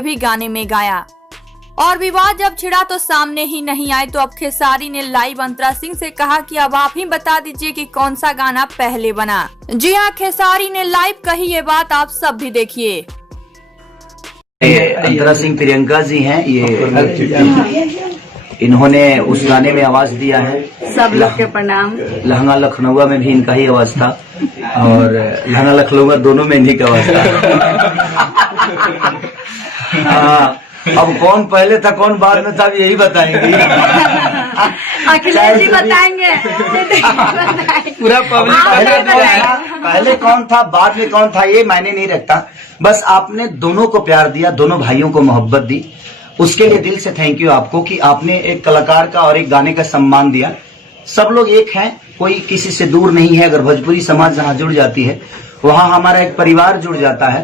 भी गाने में गाया। और विवाद जब छिड़ा तो सामने ही नहीं आए, तो अब खेसारी ने लाइव अंतरा सिंह से कहा कि अब आप ही बता दीजिए कि कौन सा गाना पहले बना। जी हाँ, खेसारी ने लाइव कही ये बात, आप सब भी देखिए। अंतरा सिंह प्रियंका जी हैं, ये इन्होंने उस गाने में आवाज दिया है। सब लोग के प्रणाम। लहंगा लखनऊ में भी इनका ही आवाज था और लहंगा लखनऊ दोनों में इन्हीं का आवाज था। अब कौन पहले था कौन बाद में था यही बताएंगे। अखिलेश जी बताएंगे। पूरा पब्लिक पहले कौन था बाद में कौन था ये मायने नहीं रखता। बस आपने दोनों को प्यार दिया, दोनों भाइयों को मोहब्बत दी, उसके लिए दिल से थैंक यू आपको कि आपने एक कलाकार का और एक गाने का सम्मान दिया। सब लोग एक हैं, कोई किसी से दूर नहीं है। अगर भोजपुरी समाज जहाँ जुड़ जाती है वहाँ हमारा एक परिवार जुड़ जाता है।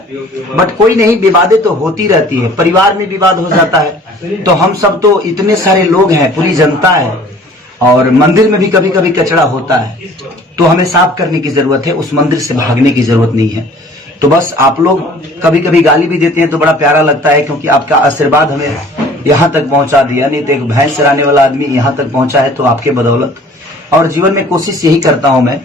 बट कोई नहीं, विवादें तो होती रहती है, परिवार में विवाद हो जाता है। तो हम सब तो इतने सारे लोग हैं, पूरी जनता है, और मंदिर में भी कभी कभी कचरा होता है, तो हमें साफ करने की जरूरत है, उस मंदिर से भागने की जरूरत नहीं है। तो बस आप लोग कभी कभी गाली भी देते हैं तो बड़ा प्यारा लगता है, क्योंकि आपका आशीर्वाद हमें यहाँ तक पहुँचा दिया। नहीं तो एक भैंस चराने वाला आदमी यहाँ तक पहुँचा है तो आपके बदौलत। और जीवन में कोशिश यही करता हूँ मैं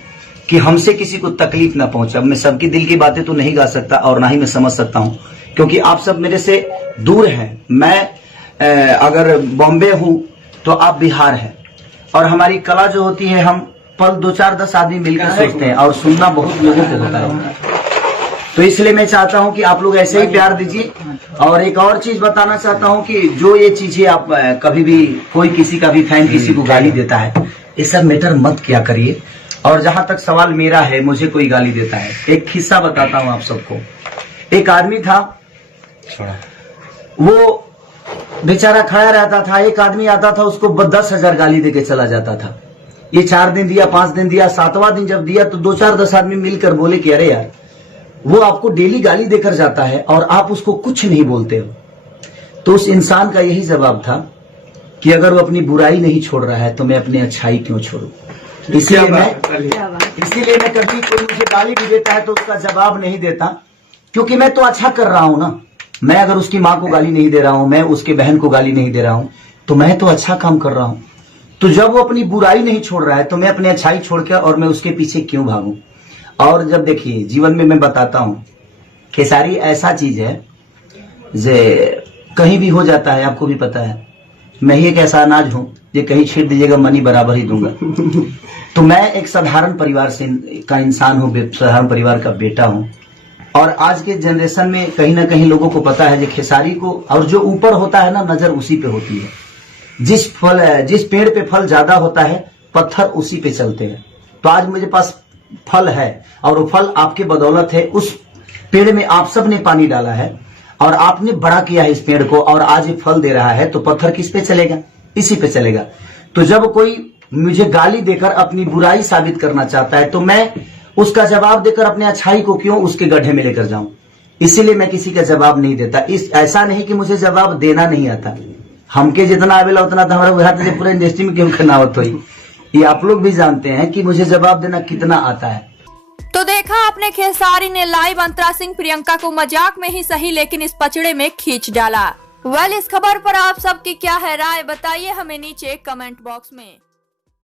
कि हमसे किसी को तकलीफ ना पहुंचे। मैं सबकी दिल की बातें तो नहीं गा सकता और ना ही मैं समझ सकता हूं, क्योंकि आप सब मेरे से दूर हैं। मैं अगर बॉम्बे हूं तो आप बिहार हैं, और हमारी कला जो होती है हम पल 2-4-10 आदमी मिलकर सोचते हैं और सुनना बहुत लोगों को होता है। तो इसलिए मैं चाहता हूं कि आप लोग ऐसे ही प्यार दीजिए। और एक और चीज बताना चाहता हूं कि जो ये चीजें आप कभी भी कोई किसी का भी फैन किसी को गाली देता है, ये सब मैटर मत किया करिए। और जहां तक सवाल मेरा है, मुझे कोई गाली देता है, एक किस्सा बताता हूं आप सबको। एक आदमी था, वो बेचारा खड़ा रहता था, एक आदमी आता था उसको 10,000 गाली देके चला जाता था। ये 4 दिन दिया, 5 दिन दिया, 7वां दिन जब दिया तो 2-4-10 आदमी मिलकर बोले कि अरे यार, वो आपको डेली गाली देकर जाता है और आप उसको कुछ नहीं बोलते हो। तो उस इंसान का यही जवाब था कि अगर वो अपनी बुराई नहीं छोड़ रहा है तो मैं अपनी अच्छाई क्यों छोड़ू। इसीलिए मैं कभी कोई मुझे गाली भी देता है तो उसका जवाब नहीं देता, क्योंकि मैं तो अच्छा कर रहा हूं ना। मैं अगर उसकी माँ को गाली नहीं दे रहा हूं, मैं उसके बहन को गाली नहीं दे रहा हूं, तो मैं तो अच्छा काम कर रहा हूं। तो जब वो अपनी बुराई नहीं छोड़ रहा है तो मैं अपनी अच्छाई छोड़ के और मैं उसके पीछे क्यों भागूं। और जब देखिए जीवन में मैं बताता हूं, खेसारी ऐसा चीज है जे कहीं भी हो जाता है, आपको भी पता है। मैं ही एक ऐसा अनाज हूं ये कहीं छीट दीजिएगा मनी बराबर ही दूंगा। तो मैं एक साधारण परिवार से का इंसान हूं, साधारण परिवार का बेटा हूं। और आज के जनरेशन में कहीं ना कहीं लोगों को पता है कि खेसारी को, और जो ऊपर होता है ना, नजर उसी पे होती है। जिस पेड़ पे फल ज्यादा होता है पत्थर उसी पे चलते हैं। तो आज मेरे पास फल है और वो फल आपके बदौलत है। उस पेड़ में आप सब ने पानी डाला है और आपने बड़ा किया है इस पेड़ को, और आज ये फल दे रहा है, तो पत्थर किस पे चलेगा? इसी पे चलेगा। तो जब कोई मुझे गाली देकर अपनी बुराई साबित करना चाहता है तो मैं उसका जवाब देकर अपने अच्छाई को क्यों उसके गड्ढे में लेकर जाऊं। इसीलिए मैं किसी का जवाब नहीं देता। ऐसा नहीं कि मुझे जवाब देना नहीं आता, हमके जितना आवेला उतना तो हमारा पूरे इंडस्ट्री में क्यों खनावत हुई। ये आप लोग भी जानते हैं कि मुझे जवाब देना कितना आता है। तो देखा आपने, खेसारी ने लाइव अंतरा सिंह प्रियंका को मजाक में ही सही लेकिन इस पचड़े में खींच डाला। इस खबर पर आप सबकी क्या है राय, बताइए हमें नीचे कमेंट बॉक्स में।